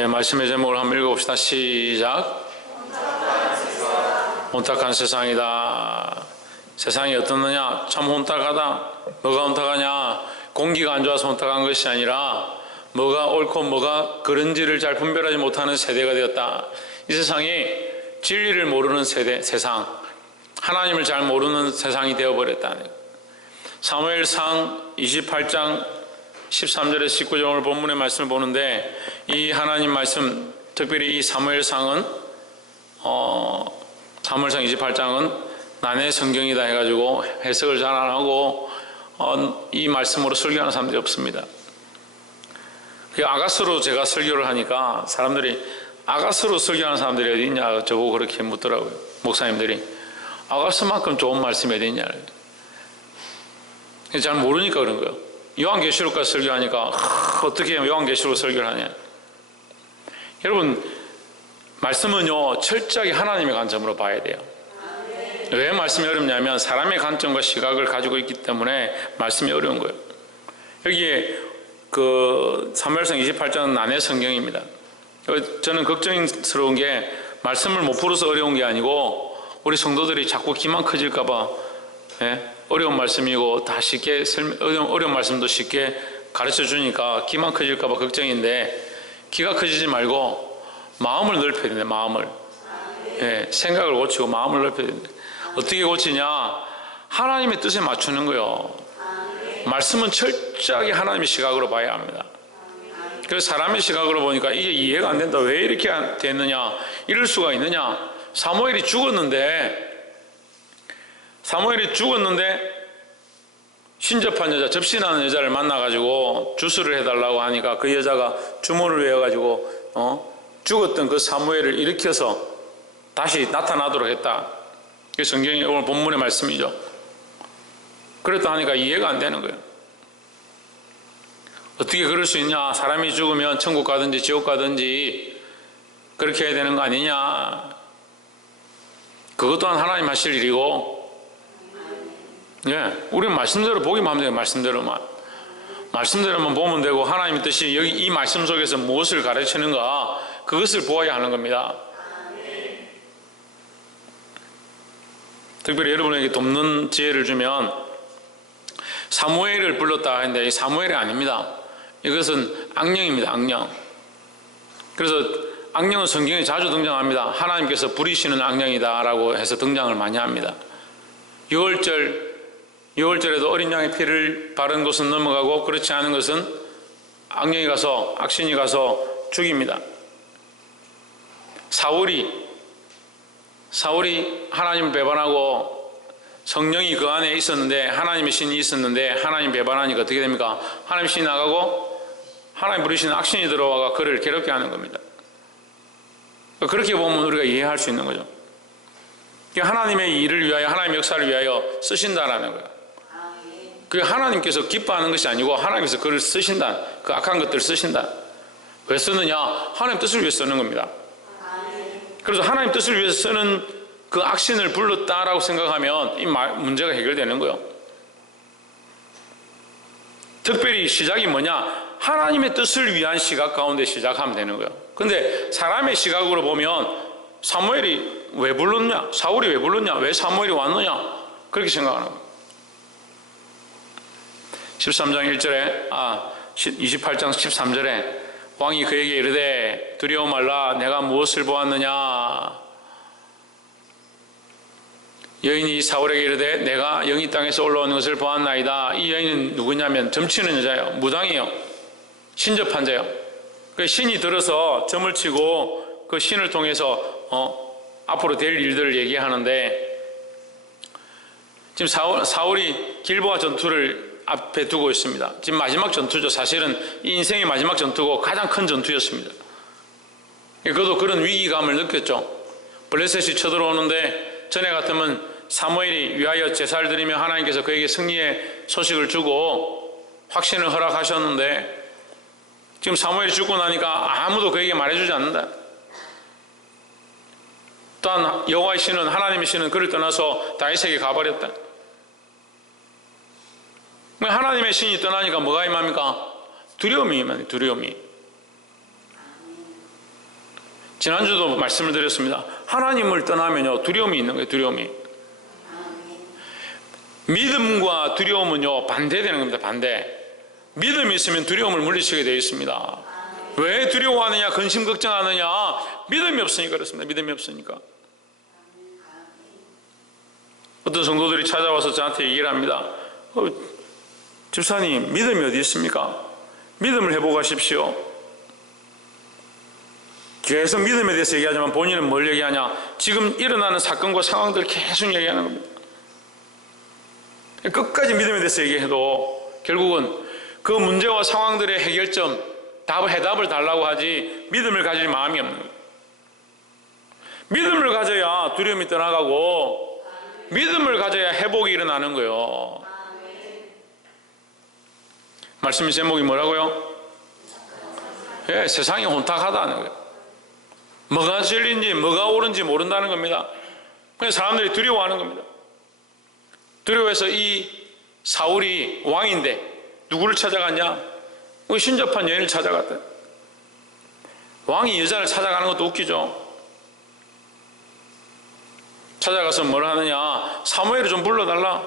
예, 말씀의 제목을 한번 읽어봅시다. 시작. 혼탁한 세상이다. 세상이 어떻느냐? 참 혼탁하다. 뭐가 혼탁하냐? 공기가 안 좋아서 혼탁한 것이 아니라 뭐가 옳고 뭐가 그른지를 잘 분별하지 못하는 세대가 되었다. 이 세상이 진리를 모르는 세상, 하나님을 잘 모르는 세상이 되어버렸다. 사무엘상 28장 13절에서 19절 오늘 본문의 말씀을 보는데, 이 하나님 말씀, 특별히 이 사무엘상은 사무엘상 28장은 난해 성경이다 해가지고 해석을 잘 안 하고 이 말씀으로 설교하는 사람들이 없습니다. 아가스로 제가 설교를 하니까 사람들이 아가스로 설교하는 사람들이 어디 있냐 저보고 그렇게 묻더라고요. 목사님들이 아가스만큼 좋은 말씀이 어디 있냐. 잘 모르니까 그런 거예요. 요한계시록까지 설교하니까 어떻게 요한계시록 설교를 하냐. 여러분, 말씀은요 철저하게 하나님의 관점으로 봐야 돼요. 왜 말씀이 어렵냐면 사람의 관점과 시각을 가지고 있기 때문에 말씀이 어려운 거예요. 여기에 사무엘상 28장은 난해 성경입니다. 저는 걱정스러운 게 말씀을 못 풀어서 어려운 게 아니고 우리 성도들이 자꾸 귀만 커질까 봐 어려운 말씀이고 다 쉽게 어려운 말씀도 쉽게 가르쳐 주니까 귀만 커질까 봐 걱정인데, 귀가 커지지 말고 마음을 넓혀야 된다. 마음을 생각을 고치고 마음을 넓혀야 된다. 어떻게 고치냐? 하나님의 뜻에 맞추는 거요. 말씀은 철저하게 하나님의 시각으로 봐야 합니다. 그래서 사람의 시각으로 보니까 이게 이해가 안 된다. 왜 이렇게 됐느냐? 이럴 수가 있느냐? 사무엘이 죽었는데 신접한 여자, 접신하는 여자를 만나가지고 주술을 해달라고 하니까 그 여자가 주문을 외워가지고 죽었던 그 사무엘을 일으켜서 다시 나타나도록 했다. 그게 성경의 오늘 본문의 말씀이죠. 그랬다 하니까 이해가 안 되는 거예요. 어떻게 그럴 수 있냐? 사람이 죽으면 천국 가든지 지옥 가든지 그렇게 해야 되는 거 아니냐? 그것 또한 하나님 하실 일이고, 우리는 말씀대로 보기만 하면 돼요. 말씀대로만 보면 되고, 하나님의 뜻이 여기 이 말씀 속에서 무엇을 가르치는가 그것을 보아야 하는 겁니다. 특별히 여러분에게 돕는 지혜를 주면, 사무엘을 불렀다 하는데 이 사무엘이 아닙니다. 이것은 악령입니다. 악령. 그래서 악령은 성경에 자주 등장합니다. 하나님께서 부리시는 악령이다 라고 해서 등장을 많이 합니다. 6월절에도 어린 양의 피를 바른 곳은 넘어가고 그렇지 않은 것은 악령이 가서, 악신이 가서 죽입니다. 사울이 하나님을 배반하고 성령이 그 안에 있었는데, 하나님의 신이 있었는데 하나님 배반하니까 어떻게 됩니까? 하나님의 신이 나가고 하나님 부리시는 악신이 들어와가 그를 괴롭게 하는 겁니다. 그렇게 보면 우리가 이해할 수 있는 거죠. 하나님의 일을 위하여, 하나님의 역사를 위하여 쓰신다라는 거예요. 그게 하나님께서 기뻐하는 것이 아니고 하나님께서 그를 쓰신다. 그 악한 것들을 쓰신다. 왜 쓰느냐? 하나님 뜻을 위해 쓰는 겁니다. 그래서 하나님 뜻을 위해서 쓰는 그 악신을 불렀다라고 생각하면 이 문제가 해결되는 거예요. 특별히 시작이 뭐냐? 하나님의 뜻을 위한 시각 가운데 시작하면 되는 거예요. 근데 사람의 시각으로 보면 사무엘이 왜 불렀냐? 사울이 왜 불렀냐? 왜 사무엘이 왔느냐? 그렇게 생각하는 거예요. 13장 1절에 28장 13절에 왕이 그에게 이르되 두려워 말라. 내가 무엇을 보았느냐? 여인이 사울에게 이르되 내가 영이 땅에서 올라오는 것을 보았나이다. 이 여인은 누구냐면 점치는 여자예요. 무당이에요. 신접한 자예요. 그 신이 들어서 점을 치고 그 신을 통해서 앞으로 될 일들을 얘기하는데, 지금 사울이 길보아 전투를 앞에 두고 있습니다. 지금 마지막 전투죠. 사실은 이 인생의 마지막 전투고 가장 큰 전투였습니다. 그도 그런 위기감을 느꼈죠. 블레셋이 쳐들어오는데 전에 같으면 사무엘이 위하여 제사를 드리며 하나님께서 그에게 승리의 소식을 주고 확신을 허락하셨는데, 지금 사무엘이 죽고 나니까 아무도 그에게 말해주지 않는다. 또한 여호와의 신은, 하나님의 신은 그를 떠나서 다윗에게 가버렸다. 하나님의 신이 떠나니까 뭐가 임합니까? 두려움이 임합니다. 두려움이. 지난주도 말씀을 드렸습니다. 하나님을 떠나면요, 두려움이 있는 거예요. 두려움이. 믿음과 두려움은요, 반대되는 겁니다. 반대. 믿음이 있으면 두려움을 물리치게 되어 있습니다. 왜 두려워하느냐, 근심 걱정하느냐? 믿음이 없으니까 그렇습니다. 믿음이 없으니까. 어떤 성도들이 찾아와서 저한테 얘기를 합니다. 집사님, 믿음이 어디 있습니까? 믿음을 회복하십시오. 계속 믿음에 대해서 얘기하지만 본인은 뭘 얘기하냐? 지금 일어나는 사건과 상황들을 계속 얘기하는 겁니다. 끝까지 믿음에 대해서 얘기해도 결국은 그 문제와 상황들의 해결점, 해답을 달라고 하지 믿음을 가질 마음이 없는 거예요. 믿음을 가져야 두려움이 떠나가고 믿음을 가져야 회복이 일어나는 거예요. 말씀의 제목이 뭐라고요? 예, 세상이 혼탁하다는 거예요. 뭐가 진리인지 뭐가 옳은지 모른다는 겁니다. 그래서 사람들이 두려워하는 겁니다. 두려워해서 이 사울이 왕인데 누구를 찾아갔냐? 신접한 여인을 찾아갔다. 왕이 여자를 찾아가는 것도 웃기죠. 찾아가서 뭘 하느냐? 사무엘을 좀 불러달라.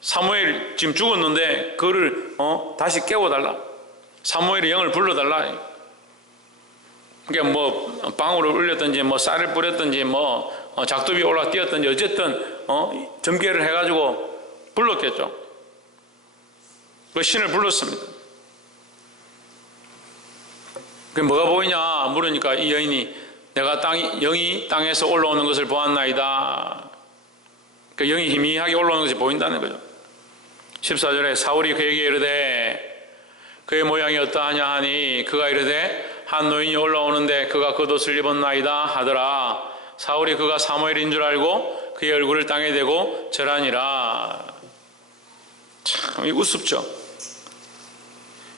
사무엘 지금 죽었는데 그를 다시 깨워달라. 사무엘의 영을 불러달라. 그러니까 뭐 방울을 울렸든지 뭐 쌀을 뿌렸든지 뭐 작두비 올라 뛰었든지 어쨌든 점괘를 해가지고 불렀겠죠. 그 신을 불렀습니다. 그 뭐가 보이냐 물으니까 이 여인이 내가 영이 땅에서 올라오는 것을 보았나이다. 그 영이 희미하게 올라오는 것이 보인다는 거죠. 14절에 사울이 그에게 이르되 그의 모양이 어떠하냐 하니 그가 이르되 한 노인이 올라오는데 그가 겉옷을 입었나이다 하더라. 사울이 그가 사무엘인 줄 알고 그의 얼굴을 땅에 대고 절하니라. 참 우습죠.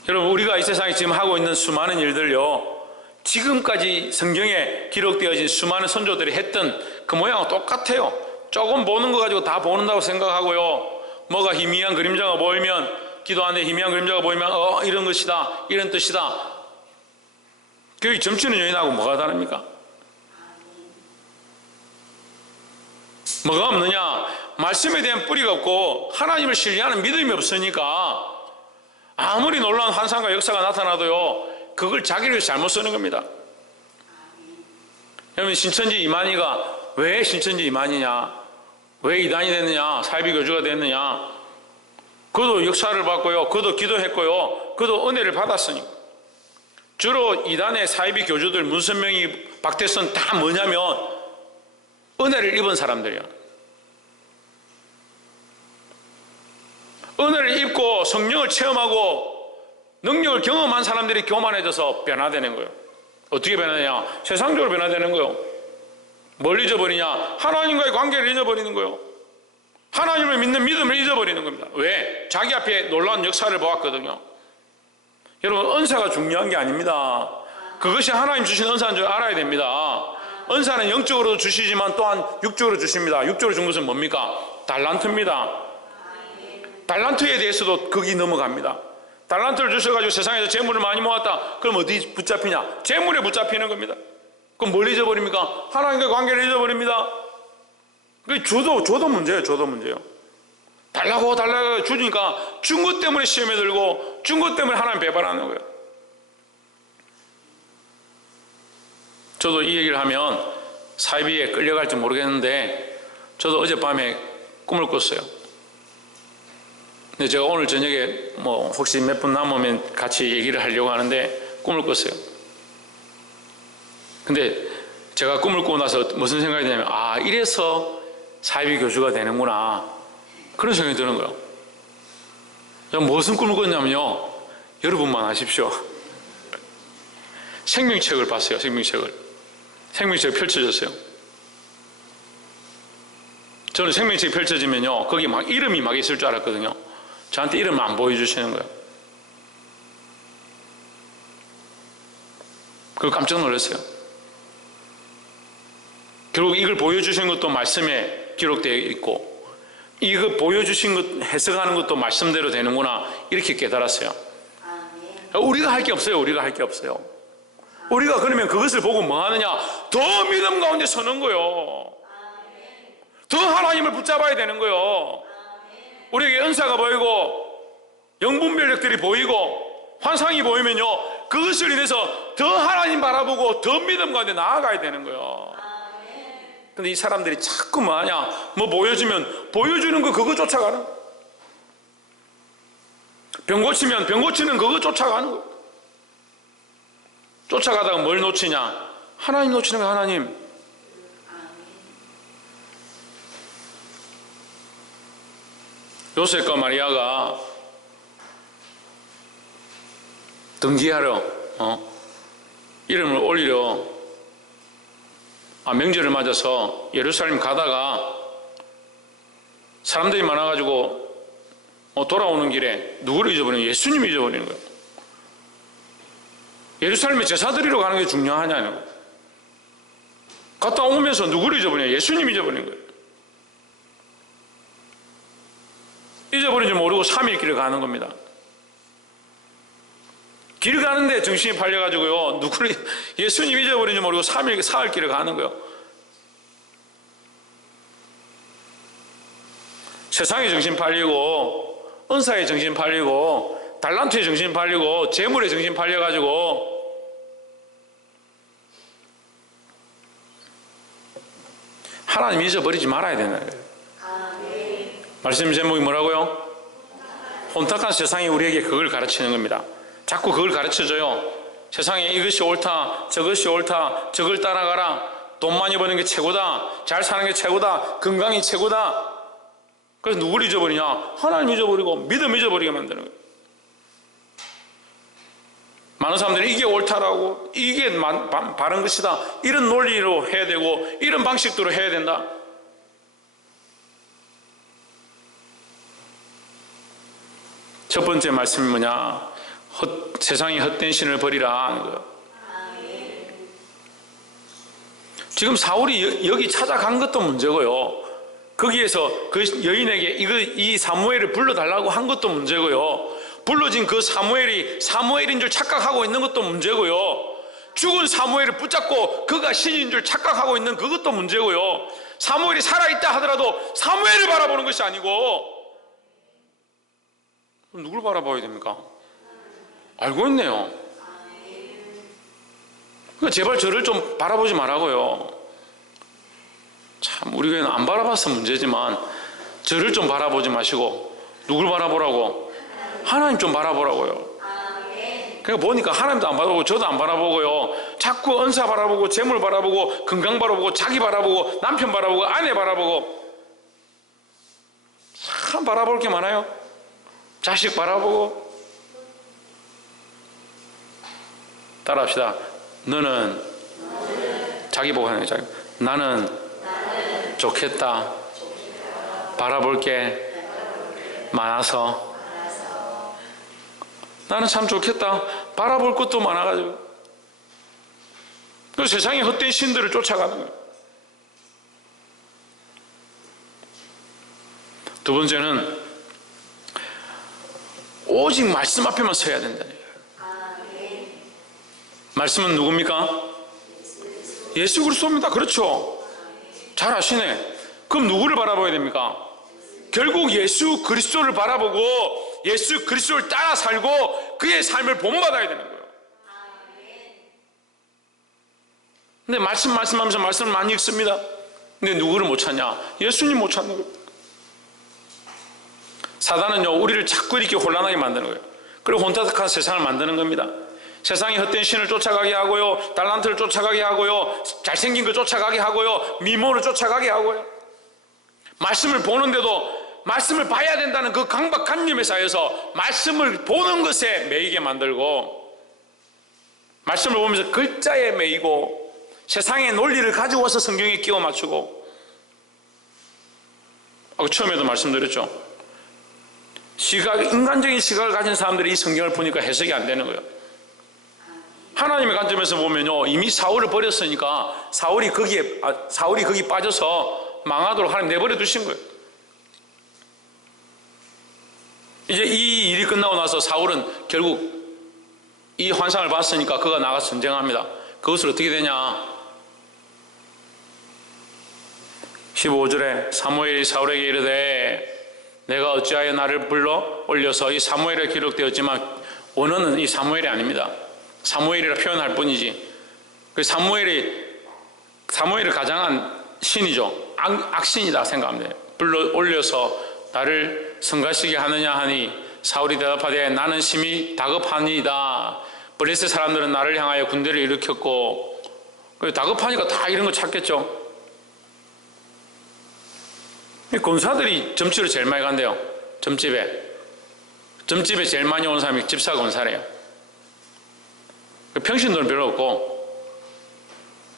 여러분, 우리가 이 세상에 지금 하고 있는 수많은 일들요, 지금까지 성경에 기록되어진 수많은 선조들이 했던 그 모양은 똑같아요. 조금 보는 거 가지고 다 보는다고 생각하고요, 뭐가 희미한 그림자가 보이면, 기도하는데 희미한 그림자가 보이면 이런 것이다, 이런 뜻이다. 그 점치는 여인하고 뭐가 다릅니까? 뭐가 없느냐? 말씀에 대한 뿌리가 없고 하나님을 신뢰하는 믿음이 없으니까 아무리 놀라운 환상과 역사가 나타나도요, 그걸 자기를 위해서 잘못 쓰는 겁니다. 여러분, 신천지 이만희가 왜 신천지 이만희냐, 왜 이단이 됐느냐, 사이비 교주가 됐느냐? 그도 역사를 봤고요, 그도 기도했고요, 그도 은혜를 받았으니까. 주로 이단의 사이비 교주들, 문선명이, 박태선 다 뭐냐면 은혜를 입은 사람들이야. 은혜를 입고 성령을 체험하고 능력을 경험한 사람들이 교만해져서 변화되는 거예요. 어떻게 변하냐? 세상적으로 변화되는 거예요. 뭘 잊어버리냐? 하나님과의 관계를 잊어버리는 거예요. 하나님을 믿는 믿음을 잊어버리는 겁니다. 왜? 자기 앞에 놀라운 역사를 보았거든요. 여러분, 은사가 중요한 게 아닙니다. 그것이 하나님 주신 은사인 줄 알아야 됩니다. 은사는 영적으로도 주시지만 또한 육적으로 주십니다. 육적으로 준 것은 뭡니까? 달란트입니다. 달란트에 대해서도 거기 넘어갑니다. 달란트를 주셔가지고 세상에서 재물을 많이 모았다. 그럼 어디 붙잡히냐? 재물에 붙잡히는 겁니다. 그럼 뭘 잊어버립니까? 하나님과 관계를 잊어버립니다. 줘도 문제예요. 줘도 문제예요. 달라고 주니까 준 것 때문에 시험에 들고 준 것 때문에 하나님 배반하는 거예요. 저도 이 얘기를 하면 사이비에 끌려갈지 모르겠는데 저도 어젯밤에 꿈을 꿨어요. 근데 제가 오늘 저녁에 뭐 혹시 몇 분 남으면 같이 얘기를 하려고 하는데 꿈을 꿨어요. 근데 제가 꿈을 꾸고 나서 무슨 생각이 드냐면, 이래서 사이비 교주가 되는구나, 그런 생각이 드는 거예요. 제가 무슨 꿈을 꿨냐면요, 여러분만 아십시오. 생명책을 봤어요. 생명책이 펼쳐졌어요. 저는 생명책이 펼쳐지면요, 거기 막 이름이 막 있을 줄 알았거든요. 저한테 이름을 안 보여주시는 거예요. 그걸 깜짝 놀랐어요. 결국 이걸 보여주신 것도 말씀에 기록되어 있고, 이거 보여주신 것 해석하는 것도 말씀대로 되는구나, 이렇게 깨달았어요. 우리가 할 게 없어요. 우리가 할 게 없어요. 우리가 그러면 그것을 보고 뭐 하느냐? 더 믿음 가운데 서는 거요. 더 하나님을 붙잡아야 되는 거요. 우리에게 은사가 보이고 영분별력들이 보이고 환상이 보이면요, 그것을 인해서 더 하나님 바라보고 더 믿음 가운데 나아가야 되는 거요. 근데 이 사람들이 자꾸 뭐 하냐? 뭐 보여주면 보여주는 거 그거 쫓아가는 거예요. 병 고치면 병 고치는 그거 쫓아가는 거예요. 쫓아가다가 뭘 놓치냐? 하나님 놓치는 거. 하나님. 요셉과 마리아가 등기하러 이름을 올리려 명절을 맞아서 예루살렘 가다가 사람들이 많아가지고 돌아오는 길에 누구를 잊어버리는 거예요? 예수님을 잊어버리는 거예요. 예루살렘에 제사 드리러 가는 게 중요하냐는 거예요. 갔다 오면서 누구를 잊어버리냐? 예수님 잊어버리는 거예요. 잊어버린 줄 모르고 3일 길을 가는 겁니다. 길 가는데 정신이 팔려가지고요, 누구를, 예수님 잊어버린 줄 모르고 3일, 사흘 길을 가는 거예요. 세상에 정신 팔리고, 은사에 정신 팔리고, 달란트에 정신 팔리고, 재물에 정신 팔려가지고, 하나님 잊어버리지 말아야 되는 거예요. 말씀 제목이 뭐라고요? 혼탁한 세상이 우리에게 그걸 가르치는 겁니다. 자꾸 그걸 가르쳐줘요. 세상에 이것이 옳다, 저것이 옳다, 저걸 따라가라, 돈 많이 버는 게 최고다, 잘 사는 게 최고다, 건강이 최고다. 그래서 누구를 잊어버리냐? 하나님 잊어버리고 믿음 잊어버리게 만드는 거예요. 많은 사람들이 이게 옳다라고, 이게 바른 것이다, 이런 논리로 해야 되고 이런 방식대로 해야 된다. 첫 번째 말씀이 뭐냐? 세상의 헛된 신을 버리라 하는 거예요. 지금 사울이 여기 찾아간 것도 문제고요, 거기에서 그 여인에게 이 사무엘을 불러달라고 한 것도 문제고요, 불러진 그 사무엘이 사무엘인 줄 착각하고 있는 것도 문제고요, 죽은 사무엘을 붙잡고 그가 신인 줄 착각하고 있는 그것도 문제고요, 사무엘이 살아있다 하더라도 사무엘을 바라보는 것이 아니고 누굴 바라봐야 됩니까? 알고 있네요. 그러니까 제발 저를 좀 바라보지 말라고요. 참 우리 교회는 안 바라봐서 문제지만 저를 좀 바라보지 마시고 누굴 바라보라고? 하나님 좀 바라보라고요. 그러니까 보니까 하나님도 안 바라보고 저도 안 바라보고요, 자꾸 은사 바라보고 재물 바라보고 건강 바라보고 자기 바라보고 남편 바라보고 아내 바라보고 참 바라볼 게 많아요. 자식 바라보고. 따라합시다. 너는 자기 보고 하는 거예요. 나는 좋겠다. 바라볼 게 많아서. 나는 참 좋겠다. 바라볼 것도 많아가지고. 그 세상의 헛된 신들을 쫓아가는 거예요. 두 번째는 오직 말씀 앞에만 서야 된다는 거예요. 말씀은 누굽니까? 예수 그리스도입니다. 그렇죠? 잘 아시네. 그럼 누구를 바라봐야 됩니까? 결국 예수 그리스도를 바라보고 예수 그리스도를 따라 살고 그의 삶을 본받아야 되는 거예요. 근데 말씀하면서 말씀을 많이 읽습니다. 근데 누구를 못 찾냐? 예수님 못 찾는 거예요. 사단은요, 우리를 자꾸 이렇게 혼란하게 만드는 거예요. 그리고 혼탁한 세상을 만드는 겁니다. 세상에 헛된 신을 쫓아가게 하고요, 달란트를 쫓아가게 하고요, 잘생긴 걸 쫓아가게 하고요, 미모를 쫓아가게 하고요, 말씀을 보는데도 말씀을 봐야 된다는 그 강박관념에 쌓여서 말씀을 보는 것에 매이게 만들고, 말씀을 보면서 글자에 매이고 세상의 논리를 가지고 와서 성경에 끼워 맞추고. 처음에도 말씀드렸죠. 인간적인 시각을 가진 사람들이 이 성경을 보니까 해석이 안 되는 거예요. 하나님의 관점에서 보면요, 이미 사울을 버렸으니까 사울이 거기 빠져서 망하도록 하나님 내버려 두신 거예요. 이제 이 일이 끝나고 나서 사울은 결국 이 환상을 봤으니까 그가 나가서 전쟁합니다. 그것을 어떻게 되냐? 15절에 사무엘이 사울에게 이르되 내가 어찌하여 나를 불러 올려서, 이 사무엘에 기록되었지만 원어는 이 사무엘이 아닙니다. 사무엘이라 표현할 뿐이지. 그 사무엘이 가장한 신이죠. 악신이다 생각하면 돼요. 불러 올려서 나를 성가시게 하느냐 하니 사울이 대답하되 나는 심히 다급하니이다. 블레셋 사람들은 나를 향하여 군대를 일으켰고, 다급하니까 다 이런 거 찾겠죠. 권사들이 점치로 제일 많이 간대요. 점집에 제일 많이 오는 사람이 집사 권사래요. 평신도는 별로 없고,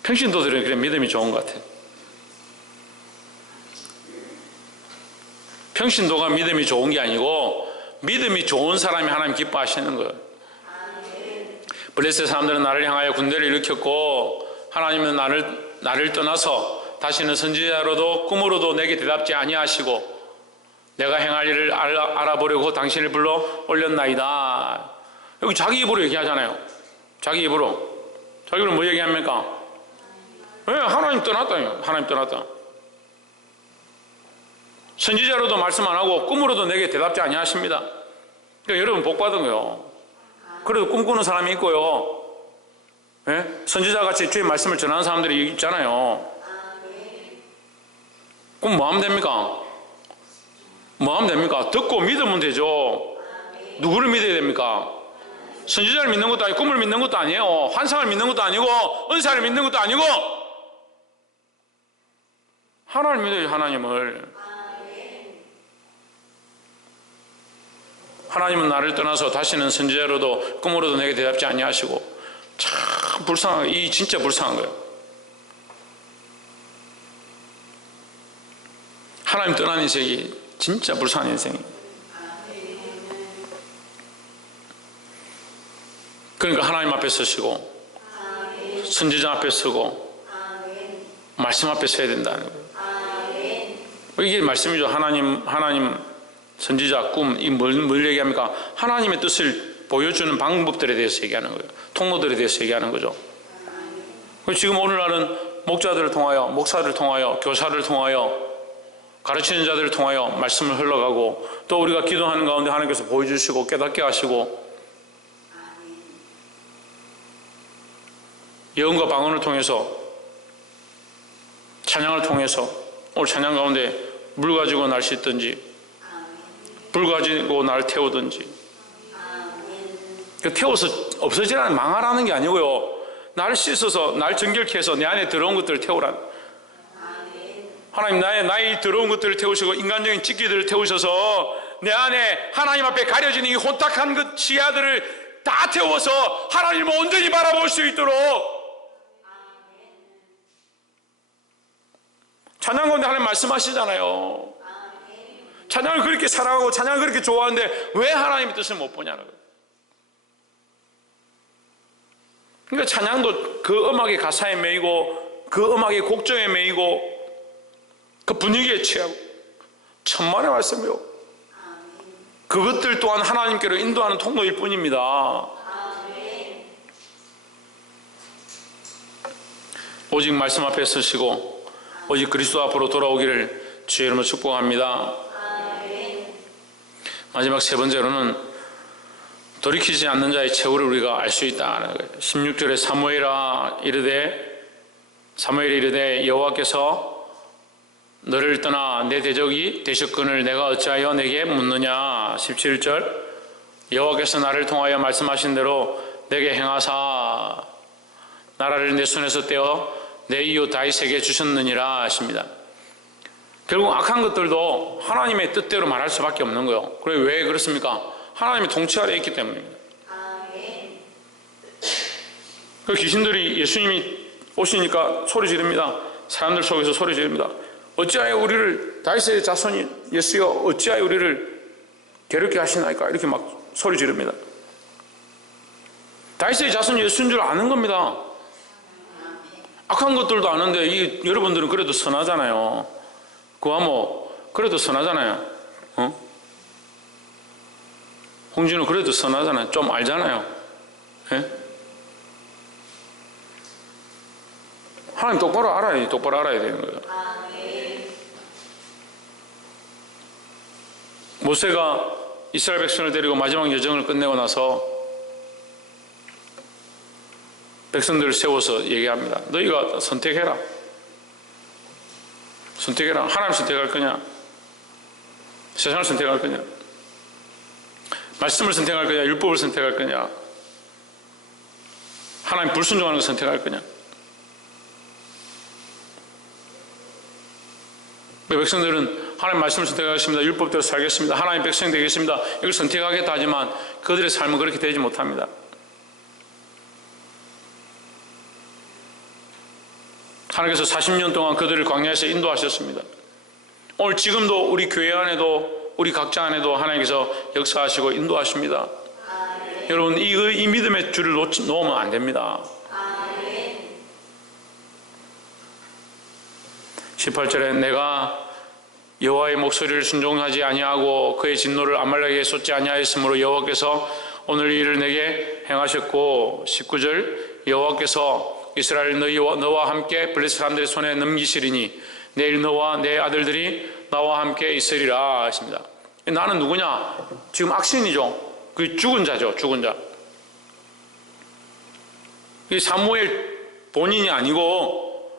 평신도들은 그래 믿음이 좋은 것 같아요. 평신도가 믿음이 좋은 게 아니고 믿음이 좋은 사람이 하나님 기뻐하시는 거예요. 블레셋 사람들은 나를 향하여 군대를 일으켰고 하나님은 나를 떠나서 다시는 선지자로도 꿈으로도 내게 대답지 아니하시고 내가 행할 일을 알아보려고 당신을 불러 올렸나이다. 여기 자기 입으로 얘기하잖아요. 자기 입으로 뭐 얘기합니까? 왜? 하나님 떠났다요. 하나님 떠났다. 선지자로도 말씀 안 하고 꿈으로도 내게 대답지 아니하십니다. 그러니까 여러분 복 받은 거요. 그래도 꿈꾸는 사람이 있고요. 예? 선지자같이 주의 말씀을 전하는 사람들이 있잖아요. 그럼 뭐 하면 됩니까? 뭐 하면 됩니까? 듣고 믿으면 되죠. 누구를 믿어야 됩니까? 선지자를 믿는 것도 아니고 꿈을 믿는 것도 아니에요. 환상을 믿는 것도 아니고 은사를 믿는 것도 아니고 하나님을 믿어야지. 하나님은 나를 떠나서 다시는 선지자로도 꿈으로도 내게 대답지 아니하시고. 참 불쌍한, 이 진짜 불쌍한 거예요. 하나님 떠난 인생이 진짜 불쌍한 인생이에요. 그러니까 하나님 앞에 서시고 선지자 앞에 서고 말씀 앞에 서야 된다는 거예요. 이게 말씀이죠. 하나님 선지자 꿈, 이 뭘 얘기합니까? 하나님의 뜻을 보여주는 방법들에 대해서 얘기하는 거예요. 통로들에 대해서 얘기하는 거죠. 지금 오늘날은 목자들을 통하여, 목사들을 통하여, 교사를 통하여, 가르치는 자들을 통하여 말씀을 흘러가고, 또 우리가 기도하는 가운데 하나님께서 보여주시고 깨닫게 하시고, 예언과 방언을 통해서, 찬양을 통해서, 오늘 찬양 가운데 물 가지고 날 씻든지 불 가지고 날 태우든지, 태워서 없어지라는, 망하라는 게 아니고요. 나를 씻어서 날 정결케 해서 내 안에 더러운 것들을 태우라는. 하나님 나의 더러운 것들을 태우시고 인간적인 찌기들을 태우셔서 내 안에 하나님 앞에 가려지는 이 혼탁한 그 지하들을 다 태워서 하나님을 온전히 바라볼 수 있도록. 찬양 가운데 하나님 말씀하시잖아요. 찬양을 그렇게 사랑하고 찬양을 그렇게 좋아하는데 왜 하나님의 뜻을 못 보냐는 거예요. 그러니까 찬양도 그 음악의 가사에 매이고 그 음악의 곡조에 매이고 그 분위기에 취하고 천만의 말씀이요. 그것들 또한 하나님께로 인도하는 통로일 뿐입니다. 오직 말씀 앞에 서시고 오직 그리스도 앞으로 돌아오기를 주의 이름으로 축복합니다. 마지막 세 번째로는 돌이키지 않는 자의 최후를 우리가 알 수 있다는 거예요. 16절에 사무엘이 이르되 여호와께서 너를 떠나 내 대적이 되셨거늘 내가 어찌하여 내게 묻느냐. 17절 여호와께서 나를 통하여 말씀하신 대로 내게 행하사 나라를 내 손에서 떼어 내 이웃 다윗에게 주셨느니라 하십니다. 결국 악한 것들도 하나님의 뜻대로 말할 수밖에 없는 거예요. 그래 왜 그렇습니까? 하나님의 통치 아래에 있기 때문입니다. 그 귀신들이 예수님이 오시니까 소리 지릅니다. 사람들 속에서 소리 지릅니다. 어찌하여 우리를, 다윗의 자손이 예수여 어찌하여 우리를 괴롭게 하시나이까, 이렇게 막 소리 지릅니다. 다윗의 자손이 예수인 줄 아는 겁니다. 악한 것들도 아는데 여러분들은 그래도 선하잖아요. 그래도 선하잖아요. 홍진우 그래도 선하잖아요. 좀 알잖아요. 예? 하나님 똑바로 알아야 되는 거예요. 모세가 이스라엘 백성을 데리고 마지막 여정을 끝내고 나서 백성들을 세워서 얘기합니다. 너희가 선택해라. 하나님 선택할 거냐? 세상을 선택할 거냐? 말씀을 선택할 거냐? 율법을 선택할 거냐? 하나님 불순종하는 걸 선택할 거냐? 백성들은 하나님 말씀을 선택하겠습니다. 율법대로 살겠습니다. 하나님 백성이 되겠습니다. 이걸 선택하겠다 하지만 그들의 삶은 그렇게 되지 못합니다. 하나님께서 40년 동안 그들을 광야에서 인도하셨습니다. 오늘 지금도 우리 교회 안에도 우리 각자 안에도 하나님께서 역사하시고 인도하십니다. 여러분 이 믿음의 줄을 놓으면 안 됩니다. 18절에 내가 여호와의 목소리를 순종하지 아니하고 그의 진노를 아말렉에게 쏟지 아니하였으므로 여호와께서 오늘 이 일을 내게 행하셨고 19절 여호와께서 이스라엘 너와 함께 블레셋 사람들의 손에 넘기시리니 내일 너와 내 아들들이 나와 함께 있으리라 하십니다. 나는 누구냐? 지금 악신이죠. 그 죽은 자죠. 죽은 자. 이 사무엘 본인이 아니고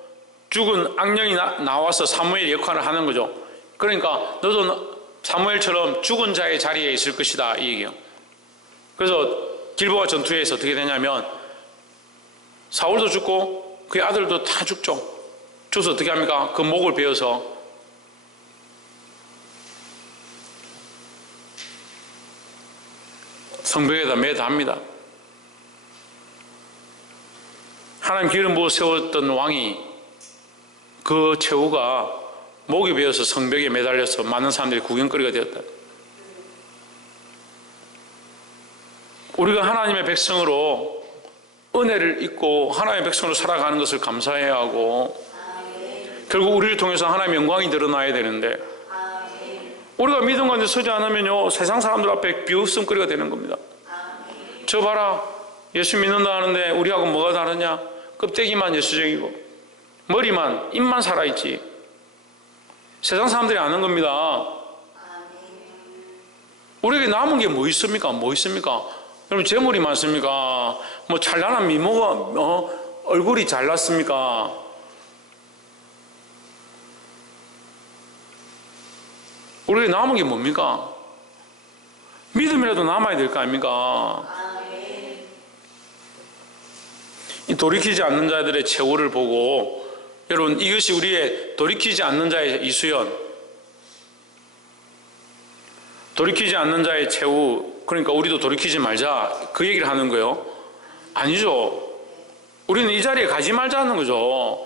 죽은 악령이 나와서 사무엘 역할을 하는 거죠. 그러니까 너도 사무엘처럼 죽은 자의 자리에 있을 것이다 이 얘기예요. 그래서 길보아 전투에서 어떻게 되냐면 사울도 죽고 그의 아들도 다 죽죠. 죽어서 어떻게 합니까? 그 목을 베어서 성벽에다 매다합니다. 하나님 기름 부어 세웠던 왕이 그 최후가 목이 베어서 성벽에 매달려서 많은 사람들이 구경거리가 되었다. 우리가 하나님의 백성으로 은혜를 입고 하나님의 백성으로 살아가는 것을 감사해야 하고 결국 우리를 통해서 하나님의 영광이 드러나야 되는데 우리가 믿음 가운데 서지 않으면요 세상 사람들 앞에 비웃음거리가 되는 겁니다. 저 봐라 예수 믿는다 하는데 우리하고 뭐가 다르냐? 껍데기만 예수적이고 머리만 입만 살아있지. 세상 사람들이 아는 겁니다. 우리에게 남은 게 뭐 있습니까? 여러분 재물이 많습니까? 뭐 찬란한 미모가 얼굴이 잘났습니까? 우리에게 남은 게 뭡니까? 믿음이라도 남아야 될 거 아닙니까? 이 돌이키지 않는 자들의 최후를 보고 여러분 이것이 우리의 돌이키지 않는 자의 이수연, 돌이키지 않는 자의 최후, 그러니까 우리도 돌이키지 말자 그 얘기를 하는 거예요? 아니죠. 우리는 이 자리에 가지 말자는 거죠.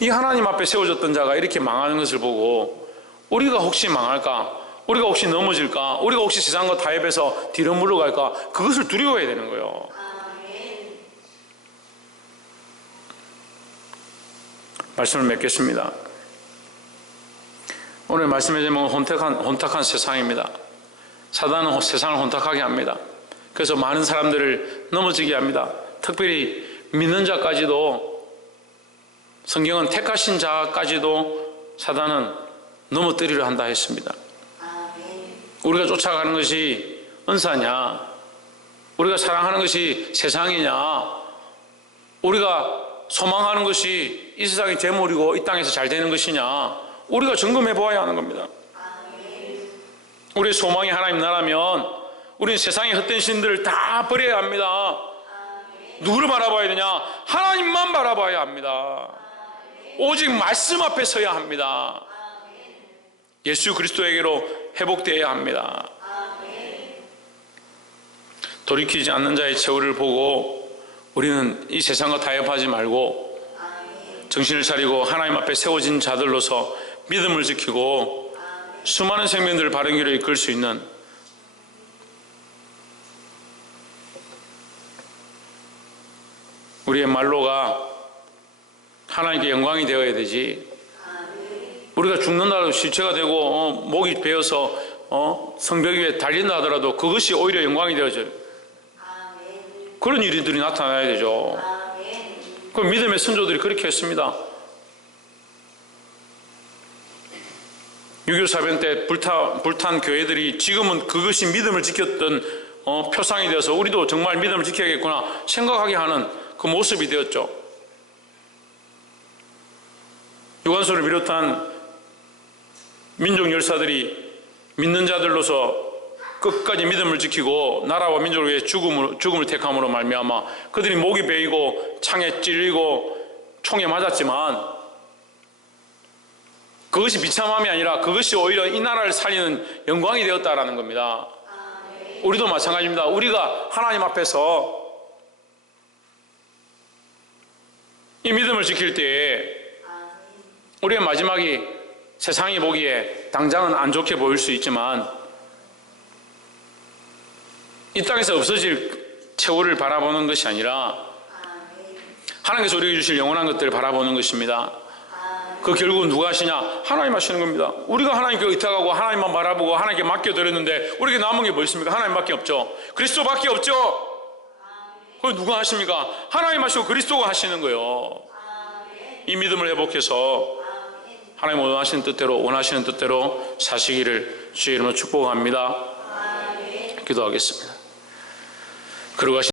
이 하나님 앞에 세워졌던 자가 이렇게 망하는 것을 보고 우리가 혹시 망할까? 우리가 혹시 넘어질까? 우리가 혹시 세상과 타협해서 뒤로 물러갈까? 그것을 두려워해야 되는 거예요. 말씀을 맺겠습니다. 오늘 말씀의 제목은 혼탁한 세상입니다. 사단은 세상을 혼탁하게 합니다. 그래서 많은 사람들을 넘어지게 합니다. 특별히 믿는 자까지도, 성경은 택하신 자까지도 사단은 넘어뜨리려 한다 했습니다. 우리가 쫓아가는 것이 은사냐? 우리가 사랑하는 것이 세상이냐? 우리가 소망하는 것이 이 세상의 재물이고 이 땅에서 잘 되는 것이냐? 우리가 점검해 보아야 하는 겁니다. 우리의 소망이 하나님 나라면 우리는 세상의 헛된 신들을 다 버려야 합니다. 누구를 바라봐야 되냐? 하나님만 바라봐야 합니다. 오직 말씀 앞에 서야 합니다. 예수 그리스도에게로 회복되어야 합니다. 돌이키지 않는 자의 최후를 보고 우리는 이 세상과 타협하지 말고 정신을 차리고 하나님 앞에 세워진 자들로서 믿음을 지키고 수많은 생명들을 바른 길로 이끌 수 있는 우리의 말로가 하나님께 영광이 되어야 되지. 우리가 죽는다고 시체가 되고 목이 베어서 성벽 위에 달린다 하더라도 그것이 오히려 영광이 되어져요. 그런 일들이 나타나야 되죠. 그 믿음의 선조들이 그렇게 했습니다. 6.25 사변 때 불탄 교회들이 지금은 그것이 믿음을 지켰던 표상이 되어서 우리도 정말 믿음을 지켜야겠구나 생각하게 하는 그 모습이 되었죠. 유관순을 비롯한 민족 열사들이 믿는 자들로서 끝까지 믿음을 지키고 나라와 민족을 위해 죽음을 택함으로 말미암아 그들이 목이 베이고 창에 찔리고 총에 맞았지만 그것이 비참함이 아니라 그것이 오히려 이 나라를 살리는 영광이 되었다라는 겁니다. 우리도 마찬가지입니다. 우리가 하나님 앞에서 이 믿음을 지킬 때에 우리의 마지막이 세상이 보기에 당장은 안 좋게 보일 수 있지만 이 땅에서 없어질 최후를 바라보는 것이 아니라 하나님께서 우리에게 주실 영원한 것들을 바라보는 것입니다. 그 결국은 누가 하시냐? 하나님 하시는 겁니다. 우리가 하나님께 의탁하고 하나님만 바라보고 하나님께 맡겨드렸는데 우리에게 남은 게 뭐 있습니까? 하나님밖에 없죠. 그리스도밖에 없죠. 그걸 누가 하십니까? 하나님 하시고 그리스도가 하시는 거예요. 이 믿음을 회복해서 하나님 원하시는 뜻대로 사시기를 주의 이름으로 축복합니다. 기도하겠습니다. 그러고